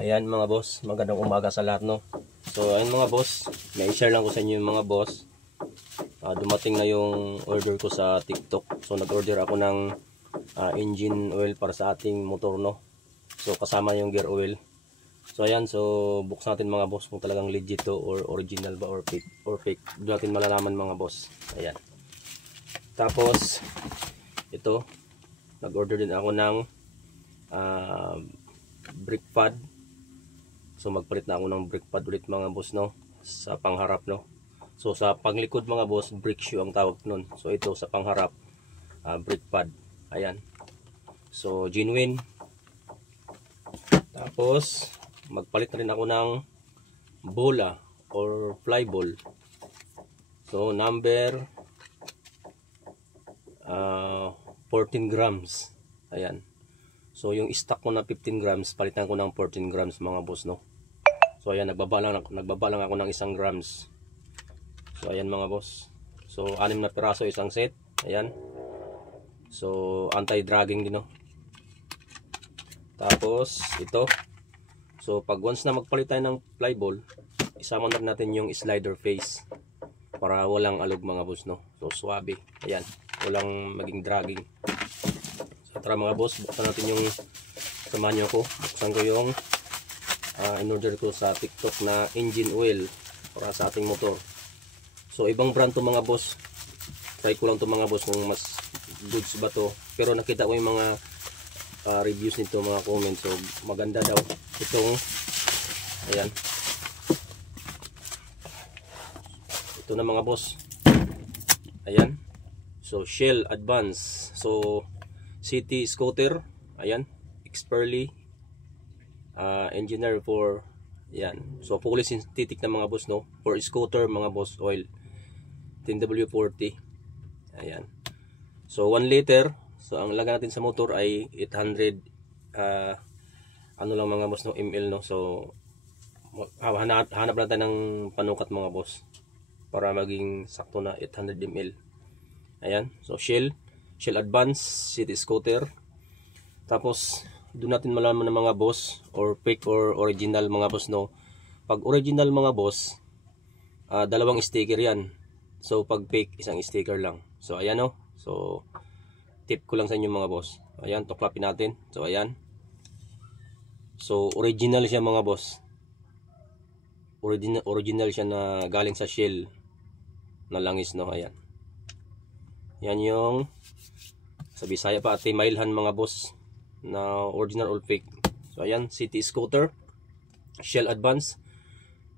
Ayan mga boss, magandang umaga sa lahat, no. So ayun mga boss, may share lang ko sa inyo yung mga boss. Dumating na yung order ko sa TikTok. So nag-order ako ng engine oil para sa ating motor, no. So kasama yung gear oil. So ayan, so buksan natin mga boss kung talagang legit to or original ba or fake. Doon natin malalaman mga boss. Ayan. Tapos ito, nag-order din ako ng brake pad. So magpalit na ako ng brake pad ulit mga boss, no, sa pangharap, no. So sa panglikod mga boss, brake shoe ang tawag nun. So ito sa pangharap, brake pad. Ayan. So genuine. Tapos magpalit na rin ako ng bola or fly ball. So number 14 grams. Ayan. So yung stock ko na 15 grams, palitan ko ng 14 grams mga boss, no. So ayan, nagbaba lang ako ng 1 grams. So ayan mga boss. So 6 na piraso isang set. Ayan. So anti-dragging din, no. Tapos ito. So pag once na magpalit tayo ng fly ball, isama na natin yung slider face para walang alog mga boss, no. So suwabe. Ayan, walang maging dragging. So tara mga boss, buksan natin yung, samahan nyo ako. Buksan ko yung in-order ko sa TikTok na engine oil para sa ating motor. So ibang brand to mga boss. Try ko lang to mga boss kung mas goods ba to. Pero nakita ko yung mga reviews nito, mga comments. So maganda daw itong, ayan, ito na mga boss. Ayan. So Shell Advance. So city scooter. Ayan, expertly engineer for, yan. So fully synthetic na mga boss, no, for scooter mga boss oil. 10W40. Ayan. So 1 liter. So ang lagay natin sa motor ay 800 ano lang mga boss, no, ml, no. So hanap lang tayo ng panukat mga boss para maging sakto na 800 ml. Ayan. So Shell Advance city scooter. Tapos doon natin malaman ng mga boss or fake or original mga boss, no. Pag original mga boss, dalawang sticker yan. So pag fake, isang sticker lang. So ayan, no. So tip ko lang sa inyo mga boss. Ayan, tuklapin natin. So ayan. So original siya mga boss. Original siya na galing sa Shell na langis, no. Ayan. Yan yung sa Bisaya pa, Timailhan mga boss, na original or fake. So ayan, city scooter Shell Advance.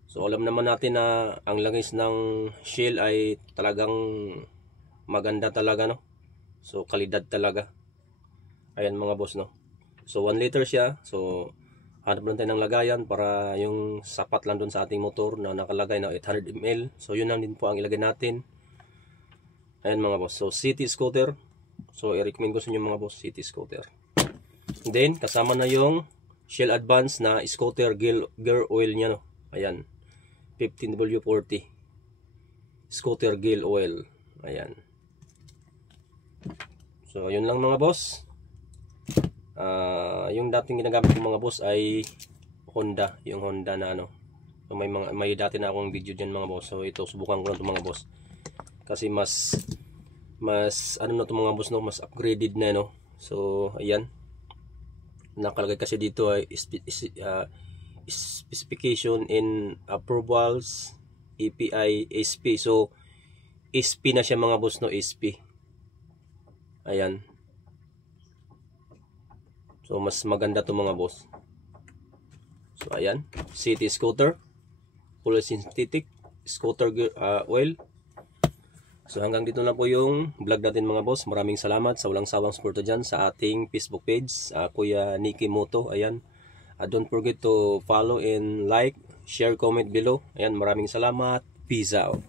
So alam naman natin na ang langis ng Shell ay talagang maganda talaga, no. So kalidad talaga. Ayan mga boss, no. So 1 liter siya. So hanap lang tayo ng lagayan para yung sapat lang doon sa ating motor na nakalagay na 800 ml. So yun lang din po ang ilagay natin. Ayan mga boss. So city scooter. So i-recommend ko sa inyo mga boss, city scooter. Then kasama na yung Shell Advance na scooter gear oil niya, no. Ayan, 15W40 scooter gear oil. Ayan. So yun lang mga boss. Yung dating ginagamit ko mga boss ay Honda, yung Honda na ano. So may dati na akong video diyan mga boss. So ito subukan ko lang 'to mga boss. Kasi mas ano na 'to mga boss, no, mas upgraded na, no. So ayan. Nakalagay kasi dito ay specification in approvals API SP. So SP na siya mga boss, no, SP. Ayan. So mas maganda to mga boss. So ayan, city scooter fully synthetic scooter oil. So hanggang dito na po yung vlog natin mga boss. Maraming salamat sa walang sawang suporta dyan sa ating Facebook page, Kuya Nicky Moto. Ayan. Don't forget to follow and like, share, comment below. Ayan, maraming salamat. Peace out.